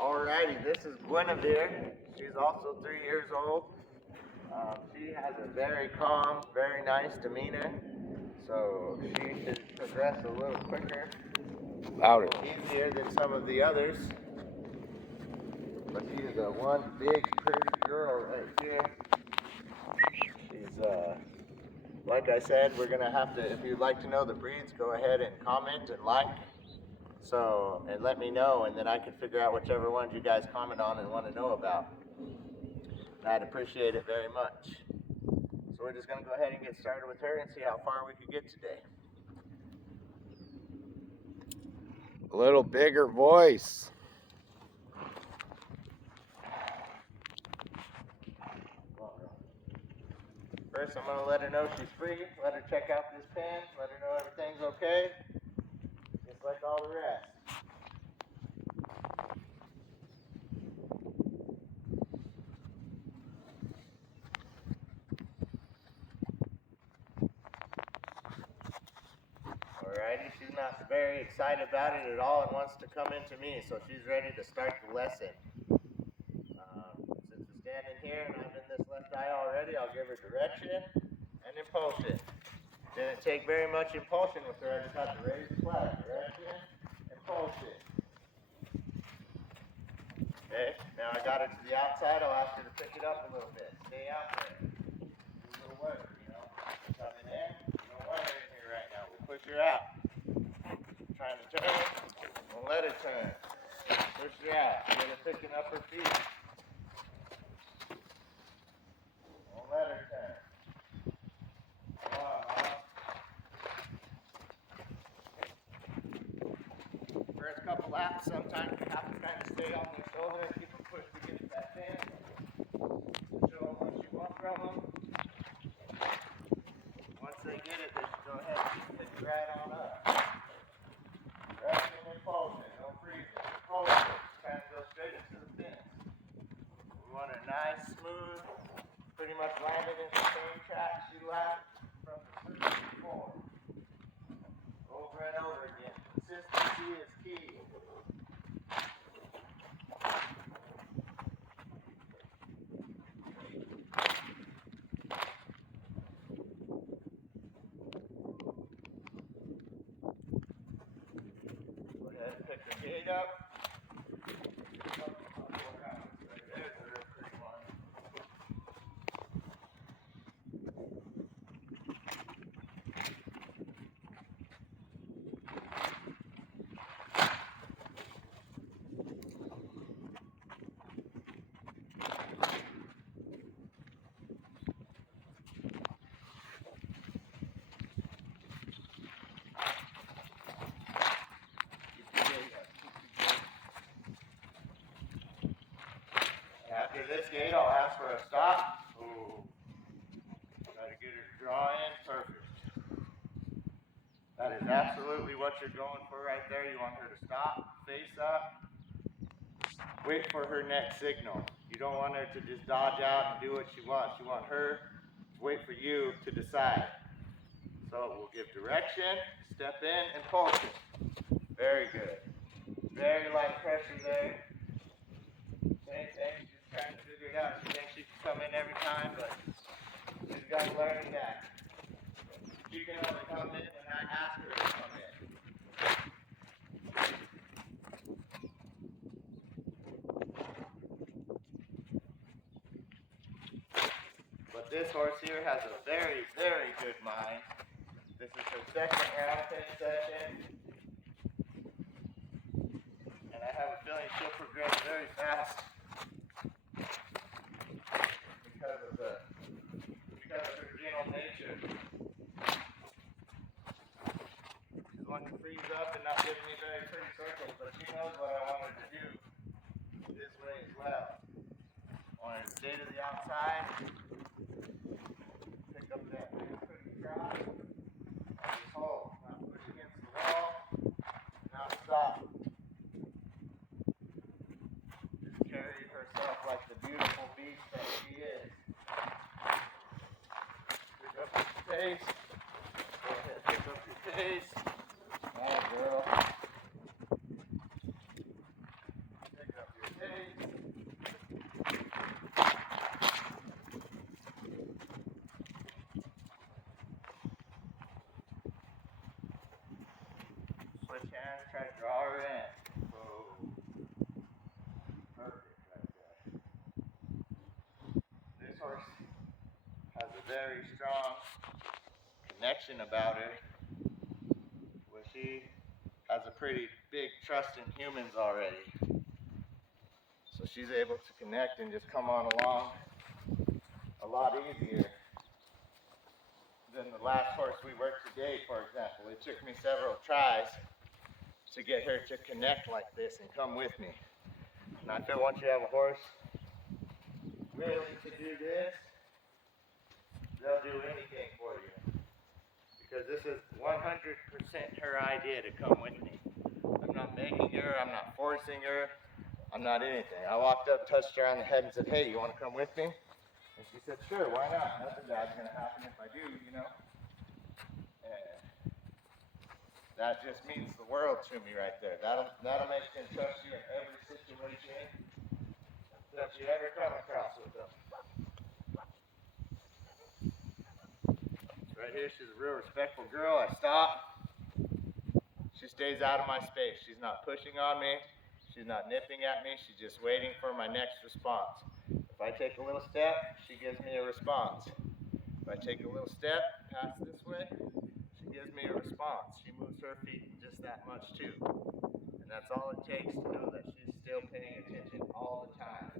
Alrighty, this is Guinevere. She's also 3 years old. She has a very calm, very nice demeanor, so she should progress a little quicker, Louder. easier than some of the others. But she's a one big pretty girl right here. She's like I said, we're gonna have to. If you'd like to know the breeds, go ahead and comment and like. So, and let me know, and then I can figure out whichever ones you guys comment on and want to know about. And I'd appreciate it very much. So we're just going to go ahead and get started with her and see how far we could get today. A little bigger voice. First, I'm going to let her know she's free. Let her check out this pen. Let her know everything's okay. Just like all the rest. Alrighty, she's not very excited about it at all and wants to come into me, so she's ready to start the lesson. Since we're standing here and I'm in this left eye already, I'll give her direction and impulsion. Didn't take very much impulsion with her, I just had to raise the flag. Direction, impulsion. Okay, now I got her to the outside, I'll ask her to pick it up a little bit. Stay out there. Do a little work, Coming in, we don't want her in here right now. We'll push her out. Trying to turn, won't let her turn. Push her out, get her picking up her feet. Won't let her turn. Come on, Mom. First couple laps, sometimes you have to kind of stay on their shoulder and keep them pushed against that fence. Show them what you want from them. Once they get it, they should go ahead and pick it right on up. Direction and impulsion, don't freeze it. Impulsion, kind of go straight into the fence. We want her nice, smooth, pretty much landed in the same track she lapped from the first before. Over and over again. Consistency is key. Go ahead and pick the gate up. After this gate, I'll ask for a stop. Ooh. Try to get her to draw in. Perfect. That is absolutely what you're going for right there. You want her to stop, face up, wait for her next signal. You don't want her to just dodge out and do what she wants. You want her to wait for you to decide. So we'll give direction, step in, and pulse it. Very good. Very light pressure there. Same thing, she's trying to figure it out. She thinks she can come in every time, but she's got to learn that. She can only come in when I ask her to come in. But this horse here has a very, very good mind. This is her second round pen session. And I have a feeling she'll progress very fast. Because of her gentle nature. She's one to freeze up and not giving me very pretty circles, but she knows what I want her to do this way as well. I want her to stay to the outside, pick up that big pretty crop, and just hold, not push against the wall, not stop. Just carry herself like the beautiful beast that she is. Pick up your pace. Go ahead, pick up your pace. Alright, girl. Pick up your very strong connection about her, where she has a pretty big trust in humans already. So she's able to connect and just come on along a lot easier than the last horse we worked today, for example. It took me several tries to get her to connect like this and come with me. And I feel once you have a horse willing to do this, they'll do anything for you. Because this is 100% her idea to come with me. I'm not making her, I'm not forcing her, I'm not anything. I walked up, touched her on the head and said, hey, you want to come with me? And she said, sure, why not? Nothing bad's going to happen if I do, you know? And that just means the world to me right there. That'll make him trust you in every situation that you ever come across with them. Right here, she's a real respectful girl. I stop. She stays out of my space. She's not pushing on me. She's not nipping at me. She's just waiting for my next response. If I take a little step, she gives me a response. If I take a little step past this way, she gives me a response. She moves her feet just that much too. And that's all it takes to know that she's still paying attention all the time.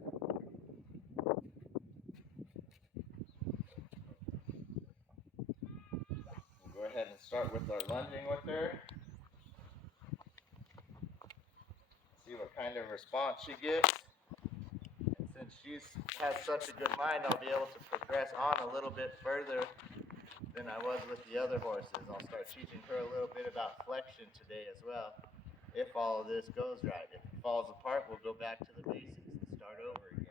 We'll go ahead and start with our lunging with her. See what kind of response she gets. And since she has such a good mind, I'll be able to progress on a little bit further than I was with the other horses. I'll start teaching her a little bit about flexion today as well, if all of this goes right. If it falls apart, we'll go back to the basics and start over again.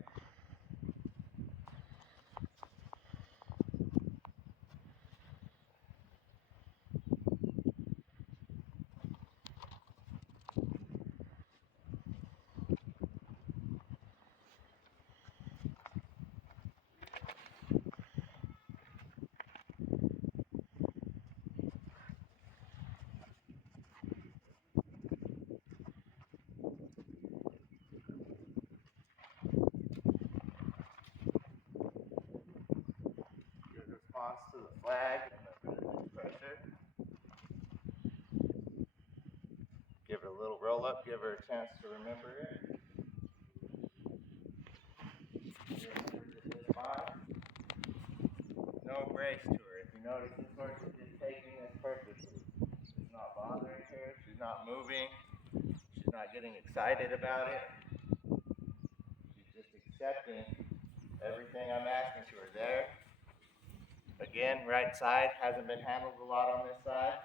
Good response to the flag and the pressure. Give her a little roll up, give her a chance to remember it. She remembers it just fine. No brace to her. If you notice, this horse is just taking this perfectly. It's not bothering her, she's not moving, she's not getting excited about it. She's just accepting everything I'm asking to her. There. Again, right side hasn't been handled a lot on this side.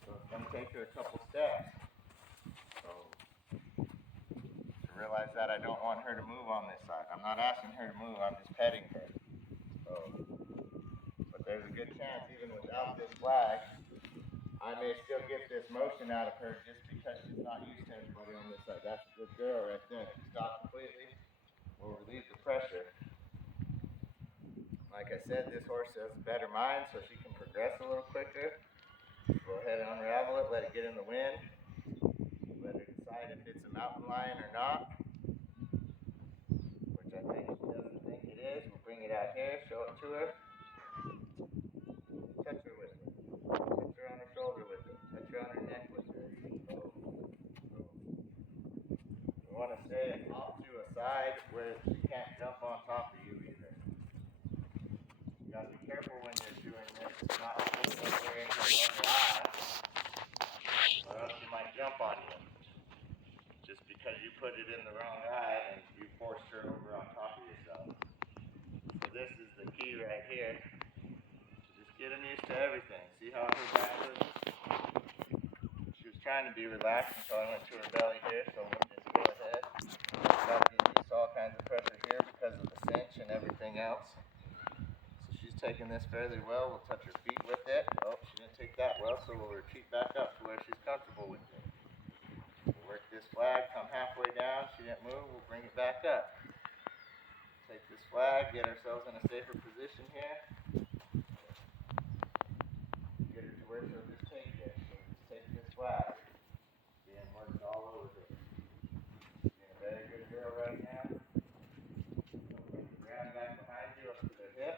So it's going to take her a couple steps. So to realize that I don't want her to move on this side. I'm not asking her to move, I'm just petting her. So, but there's a good chance even without this flag, I may still get this motion out of her just because she's not used to everybody on this side. That's a good girl right there. If you stop completely, we'll relieve the pressure. Like I said, this horse has a better mind, so she can progress a little quicker. Go ahead and unravel it, let it get in the wind. Let her decide if it's a mountain lion or not, which I think she doesn't think it is. We'll bring it out here, show it to her. Touch her with it. Touch her on her shoulder with it. Touch her on her neck with it. We want to stay off to a side where she can't jump on top of you either. You got to be careful when you're doing this, not putting her in her other eye, or else she might jump on you. Just because you put it in the wrong eye and you forced her over on top of yourself. So this is the key right here. Just get them used to everything. See how her back was? She was trying to be relaxed until I went to her belly here, so we'll just go ahead. Got to get used to all kinds of pressure here because of the cinch and everything else. So she's taking this fairly well. We'll touch her feet with it. Oh, she didn't take that well, so we'll retreat back up to where she's comfortable with it. We'll work this flag, come halfway down. She didn't move, we'll bring it back up. Take this flag, get ourselves in a safer position here. Get her to where she'll just take it. She'll just take this flag. Being worked all over her. Being a very good girl right now. Bring the ground back behind you up to the hip.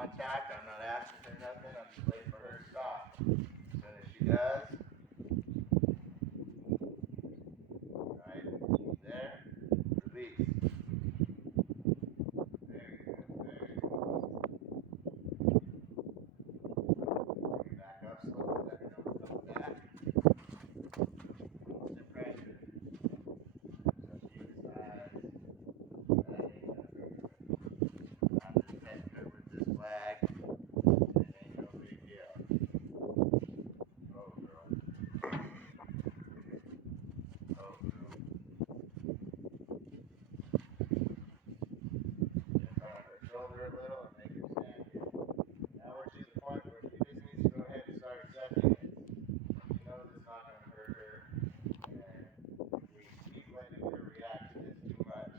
contact. I'm not asking her nothing. I'm just waiting for her to stop. As soon as she does, right there, release. Very good, very good. Bring it back up slowly. Let her know it's coming back. Constant pressure. So she decides that ain't gonna be good. I'm just testing her with this flag. It ain't no big deal. Oh, girl. Oh, girl. Get in front of her shoulder a little and make her stand here. Now we're to the point where she just needs to go ahead and start sucking it. She knows it's not going to hurt her. And if we keep letting her react to this too much,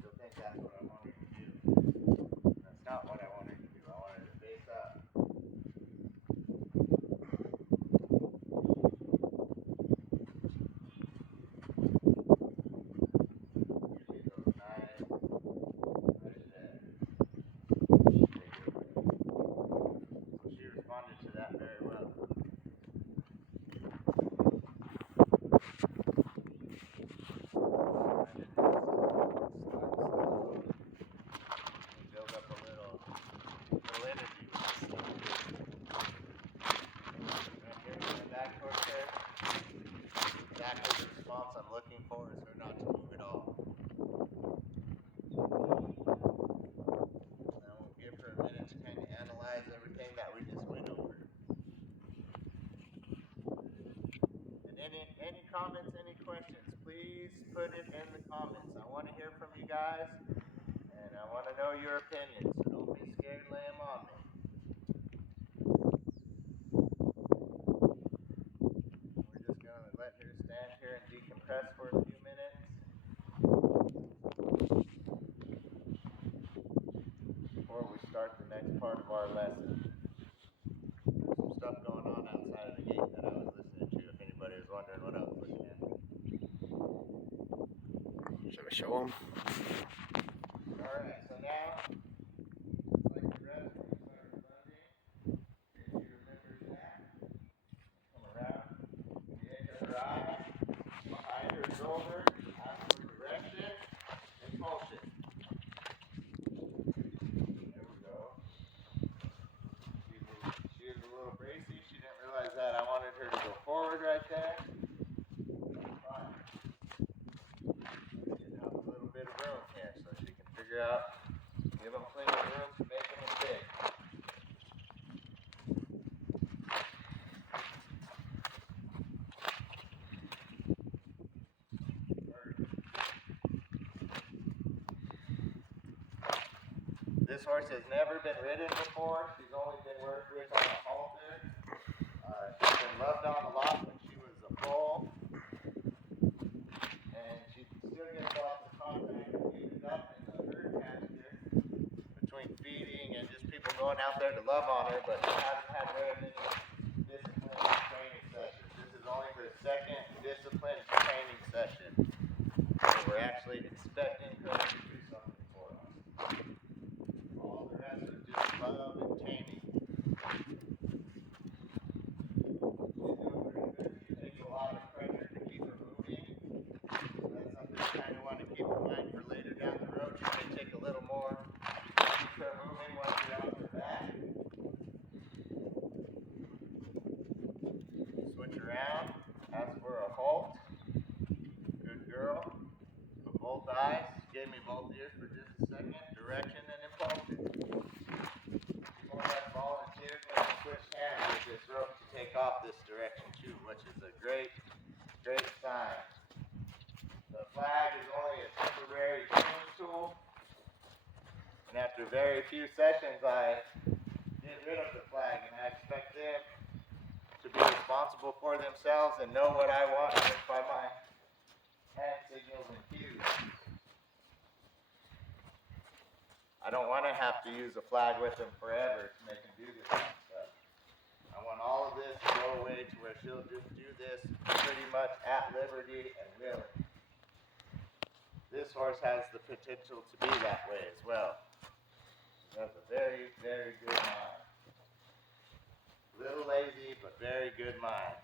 she'll think that's what I want her to do. That's not what I want her to do. I want her to face up. Give me those nice right there. So she responded to that very well. Build up a little energy with this stuff. Right here, coming back towards her. Exactly the response I'm looking for is her not to move at all. Now we'll give her a minute to kind of analyze everything that we just went over. And any comments, any questions, please put it in the comments. I want to hear from you guys, and I want to know your opinions. So don't be scared, lay them on me. We're just going to let her stand here and decompress for a few minutes. Before we start the next part of our lesson. There's some stuff going on outside of the gate that I was listening to, if anybody was wondering what I was looking at. Should I show them? Alright, so now, like the rest, we're going to start funding. If she remembers that, come around the edge of her eye, behind her shoulder, ask for direction, impulsion. There we go. She was a little bracy. She didn't realize that I wanted her to go forward right there. Fine. Let's get out a little bit of room here so she can figure out. Give them plenty of room to make a mistake. This horse has never been ridden before. She's only been worked with on a halter. She's been loved on a lot when she was a foal. And she still gets lots of contact even up in the herd pasture between feeding and just people going out there to love on her, but she hasn't had very many discipline training sessions. This is only her second discipline training session. So we're actually expecting her to do something for us. All the rest is just love and taming. She's doing pretty good. She takes a lot of pressure to keep her moving. So that's something you kind of want to keep in mind for later down the road. She may take a little more to keep her moving once you're on her back. Switch around. Ask for a halt. Good girl. Put both eyes. She gave me both ears for just a second. Direction and impulsion. She more or less volunteered when I switched hands with this rope to take off this direction too, which is a great sign. The flag is only a temporary training tool, and after very few sessions I get rid of the flag, and I expect them to be responsible for themselves and know what I want just by my hand signals and cues. I don't want to have to use a flag with them forever to make them do this kind of stuff. I want all of this to go away to where she'll just do this pretty much at liberty and willing. This horse has the potential to be that way as well. She has a very, very good mind. Little lazy, but very good mind.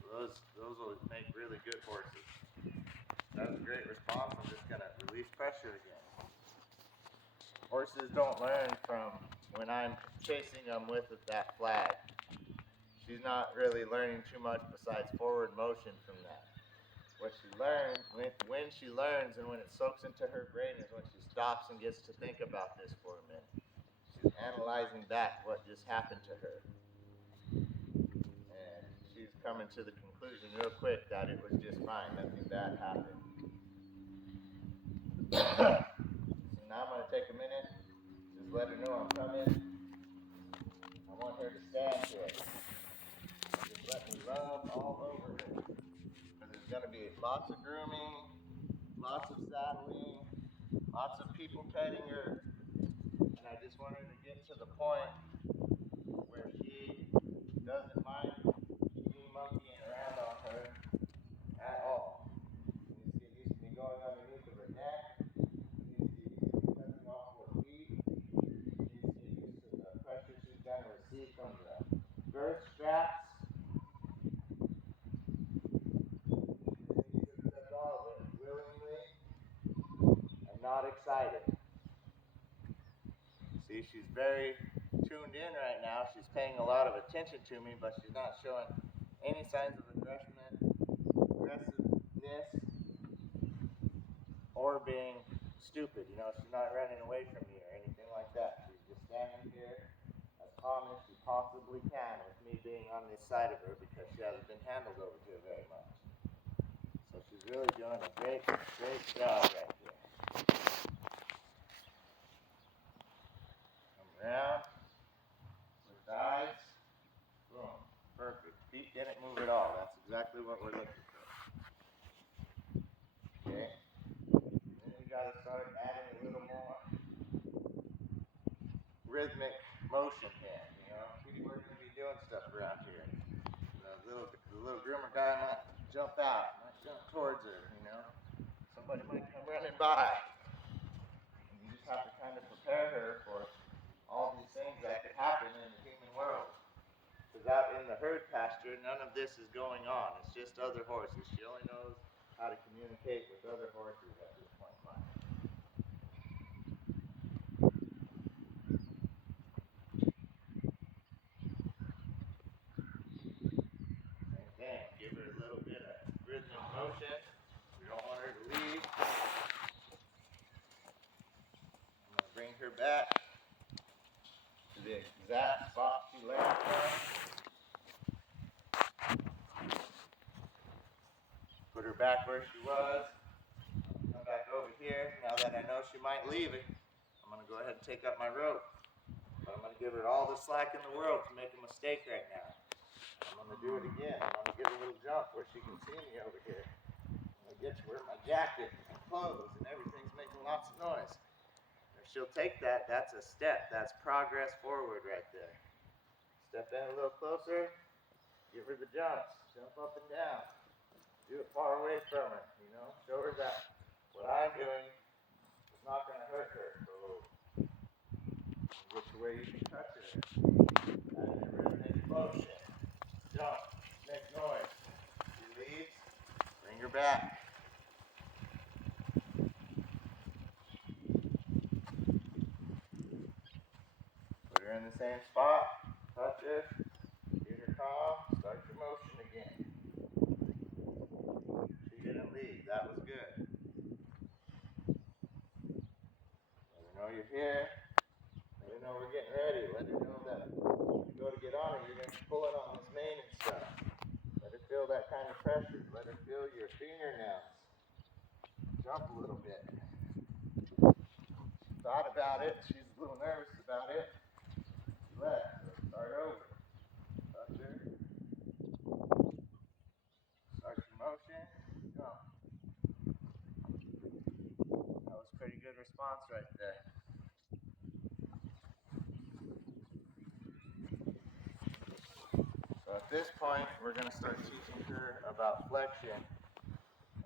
So those will make really good horses. That's a great response. I'm just gonna release pressure again. Horses don't learn from when I'm chasing them with that flag. She's not really learning too much besides forward motion from that. What she learns, when she learns and when it soaks into her brain is when she stops and gets to think about this for a minute. She's analyzing back what just happened to her. And she's coming to the conclusion real quick that it was just fine, nothing bad happened. So now I'm going to take a minute, just let her know I'm coming. I want her to stand here. Just let me rub all over her. Because there's going to be lots of grooming, lots of saddling, lots of people petting her. And I just want her to get to the point where she doesn't mind me monkeying around on her at all. She needs to get used to me going underneath of her neck. She needs to get used to me touching off her feet. She needs to get used to the pressure she's going to receive from the girth straps. She just needs to accept all of it willingly and not excited. See, she's very tuned in right now. She's paying a lot of attention to me, but she's not showing any signs of aggressiveness or being stupid. You know, she's not running away from me or anything like that. She's just standing here as calm as she possibly can with me being on this side of her because she hasn't been handled over here very much. So she's really doing a great, great job right here. Come around. Switch eyes. Boom. Perfect. Feet didn't move at all. That's exactly what we're looking for. Okay. Then you gotta start adding a little more rhythmic motion here. You know, people are gonna be doing stuff around here. The little groomer guy might jump out, might jump towards her. You know, somebody might come running by. And you just have to kind of prepare her for all these things that could happen in the human world. Because out in the herd pasture, none of this is going on. It's just other horses. She only knows how to communicate with other horses at this point in life. Same thing. Give her a little bit of rhythmic motion. We don't want her to leave. I'm going to bring her back to the exact spot she landed on. Put her back where she was. Come back over here. Now that I know she might leave it, I'm going to go ahead and take up my rope. But I'm going to give her all the slack in the world to make a mistake right now. I'm going to do it again. I'm going to give her a little jump where she can see me over here. I'm going to get to where my jacket and clothes and everything's making lots of noise. If she'll take that, that's a step. That's progress forward right there. Step in a little closer. Give her the jumps. Jump up and down. Do it far away from her, you know. Show her that what I'm doing is not going to hurt her. So get to where you can touch her. Add your rhythmic motion. Jump. Make noise. She leaves. Bring her back. Put her in the same spot. Touch her. Get her calm. Start your motion again. She didn't leave. That was good. Let her know you're here. Let her know we're getting ready. Let her know that when you go to get on her, you're going to be pulling on this mane and stuff. Let her feel that kind of pressure. Let her feel your fingernails. Jump a little bit. She thought about it. She's a little nervous about it. She left. So start over. Touch her. Start your motion. Jump. That was a pretty good response right there. So at this point, we're going to start teaching her about flexion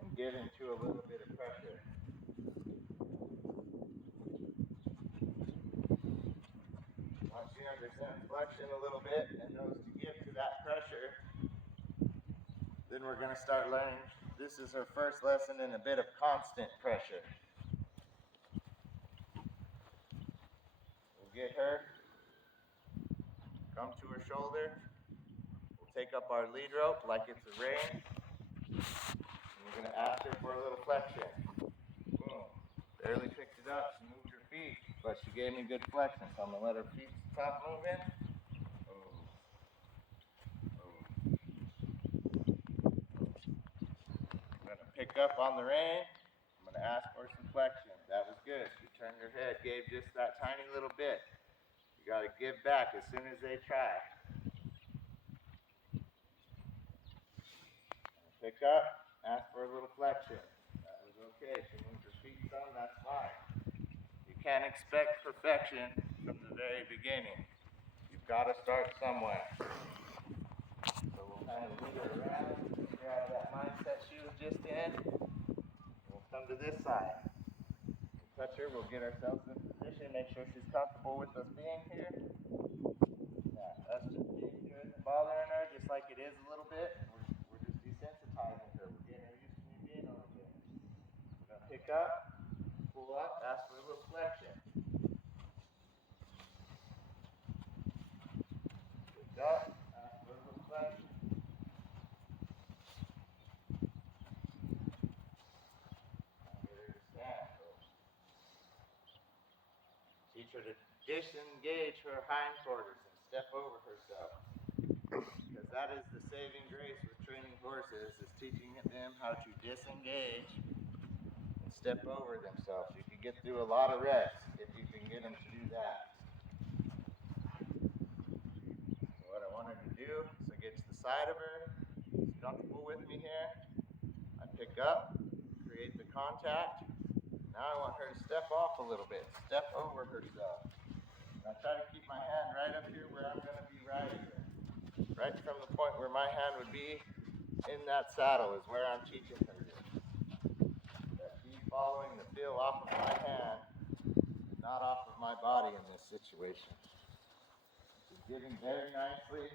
and get into a little bit of pressure. understand flexion a little bit and knows to give to that pressure, then we're going to start learning. This is her first lesson in a bit of constant pressure. We'll get her, come to her shoulder. We'll take up our lead rope like it's a rein. And we're going to ask her for a little flexion. Boom. Barely picked it up. She moved her feet, but she gave me good flexion. So I'm going to let her feet stop moving. I'm going to pick up on the rein. I'm going to ask for some flexion. That was good. She turned her head, gave just that tiny little bit. You got to give back as soon as they try. Pick up, ask for a little flexion. That was okay. She moved her feet some, that's fine. You can't expect perfection from the very beginning. You've got to start somewhere. So we'll kind of lead her around, grab that mindset she was just in. We'll come to this side. We'll touch her, we'll get ourselves in position, make sure she's comfortable with us being here. Yeah, us just being here isn't bothering her, just like it is a little bit. We're just desensitizing her. We're getting her used to me being over here. We're going to pick up, pull up, ask for a little flexion. Pick up, ask for a little flexion. Teach her to disengage her hindquarters and step over herself. Because that is the saving grace with training horses, is teaching them how to disengage and step over themselves. You can get through a lot of reps if you can get them to do that. So what I want her to do is I get to the side of her. She's comfortable with me here. I pick up, create the contact. Now I want her to step off a little bit, step over herself. And I try to keep my hand right up here where I'm going to be riding her. Right from the point where my hand would be in that saddle is where I'm teaching her this. That she's following the feel off of my hand, not off of my body in this situation. She's getting very nicely.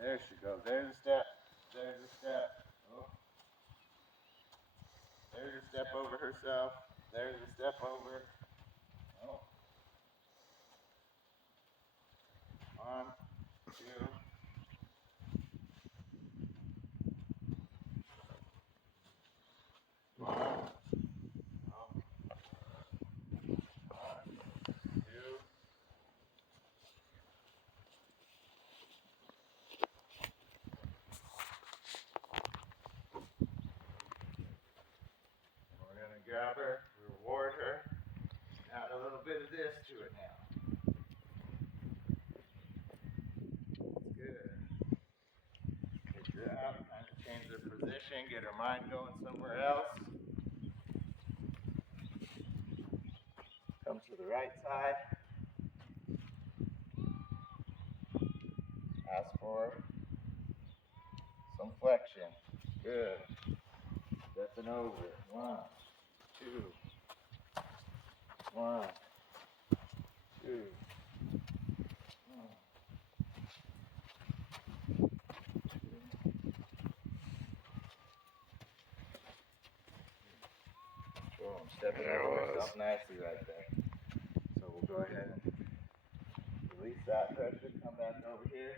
There she goes. There's a step. There's a step. Oh. There's a step over herself. There's a step over. Oh. 1, 2. 1. Oh. 1, 2. We're going to grab her, reward her, add a little bit of this to it now. That's good. Pick her out, kind of change her position, get her mind going somewhere else. Come to the right side. Ask for some flexion. Good. Stepping over. 1, 2. 1, 2. 1. Boom. Stepping over herself nicely right there. So we'll go ahead and release that pressure. Come back over here.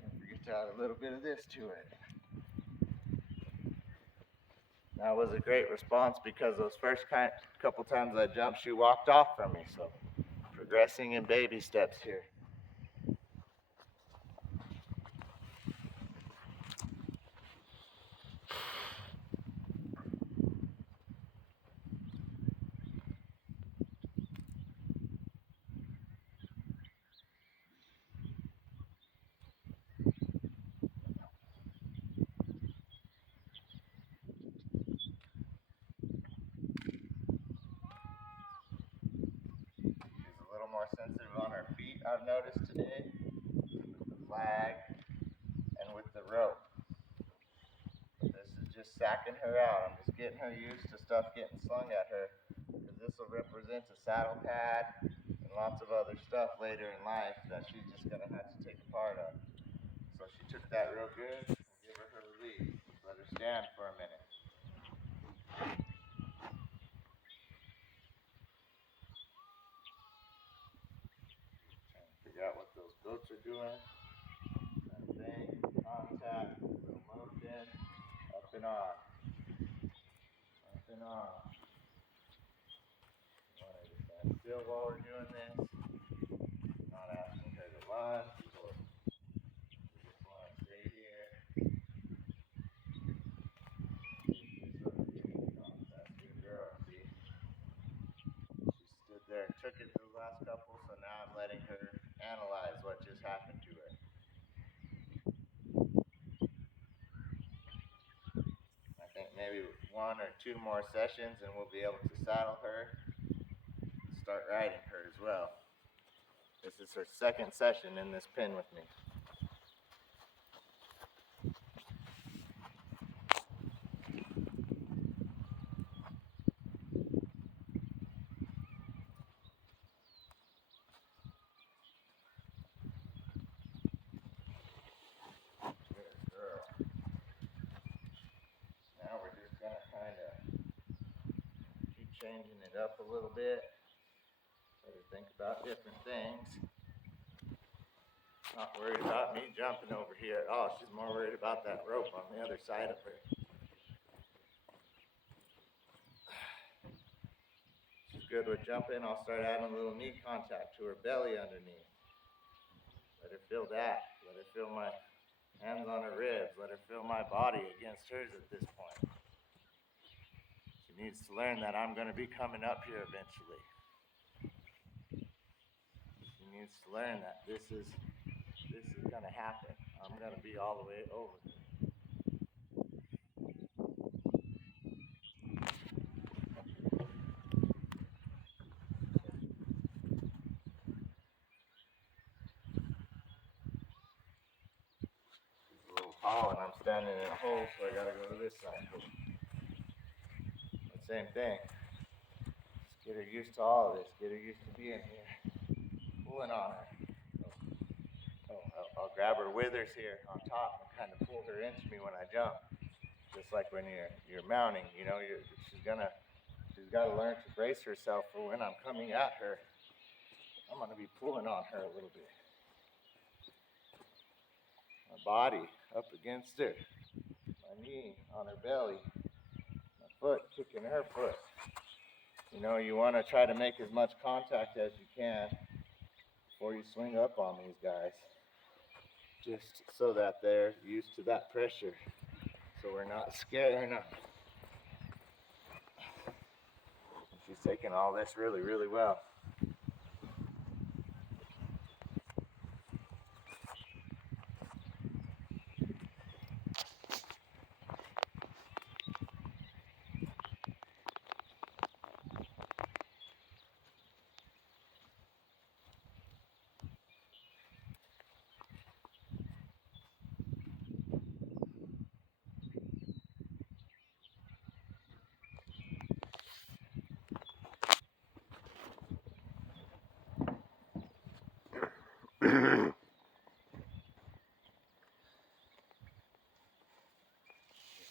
Don't forget to add a little bit of this to it. That was a great response because those first couple times I jumped, she walked off from me. So progressing in baby steps here. She's a little more sensitive on her feet, I've noticed today, with the flag and with the rope. This is just sacking her out. I'm just getting her used to stuff getting slung at her, because this will represent a saddle pad, and and lots of other stuff later in life that she's just gonna have to take a part of. So she took that real good and give her her release. Let her stand for a minute. Trying to figure out what those goats are doing. Trying to bang, contact, little motion, up and on. Up and on. You want her to stand still while we're doing this. Not asking her to run. So we just want to stay here. That's good girl, see? She stood there and took it to the last couple, so now I'm letting her analyze what just happened to her. I think maybe 1 or 2 more sessions and we'll be able to saddle her and start riding her as well. This is her second session in this pen with me. Good girl. Now we're just gonna kind of keep changing it up a little bit. Let her think about different things. Not worried about me jumping over here at all. She's more worried about that rope on the other side of her. She's good with jumping. I'll start adding a little knee contact to her belly underneath. Let her feel that. Let her feel my hands on her ribs. Let her feel my body against hers at this point. She needs to learn that I'm going to be coming up here eventually. She needs to learn that this is going to happen. I'm going to be all the way over there. It's a little tall and I'm standing in a hole, so I got to go to this side. But same thing. Just get her used to all of this. Get her used to being here. Pulling on her. I'll grab her withers here on top and kind of pull her into me when I jump. Just like when you're mounting, you know, she's got to learn to brace herself for when I'm coming at her. I'm going to be pulling on her a little bit. My body up against her. My knee on her belly. My foot kicking her foot. You know, you want to try to make as much contact as you can before you swing up on these guys. Just so that they're used to that pressure. So we're not scaring them. She's taking all this really, really well.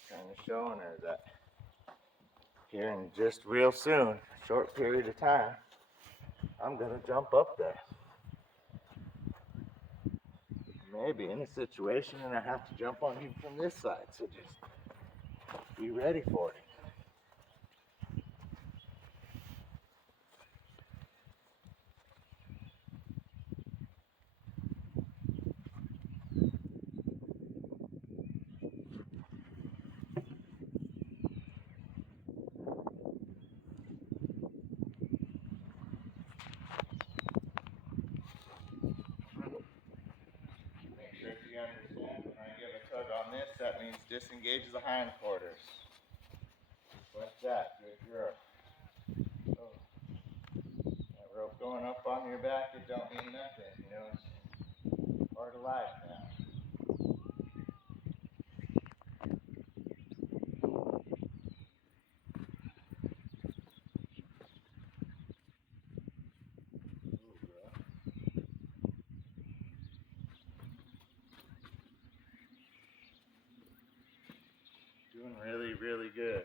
Kind of showing her that here in just real soon, short period of time, I'm gonna jump up there. Maybe in a situation and I have to jump on you from this side, so just be ready for it. Understand when I give a tug on this, that means disengage the hindquarters. Just like that, good girl. So, that rope going up on your back, it don't mean nothing, you know, it's part of life now. Ooh, Doing really, really good.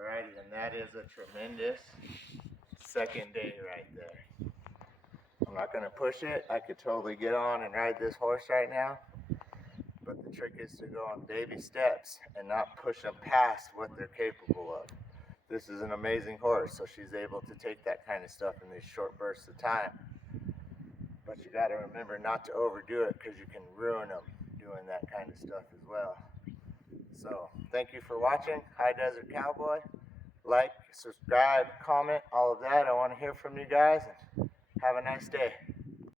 Alrighty, and that is a tremendous second day right there. I'm not going to push it. I could totally get on and ride this horse right now. But the trick is to go on baby steps and not push them past what they're capable of. This is an amazing horse, so she's able to take that kind of stuff in these short bursts of time. But you got to remember not to overdo it because you can ruin them doing that kind of stuff as well. So thank you for watching High Desert Cowboy. Like, subscribe, comment, all of that. I want to hear from you guys, and have a nice day.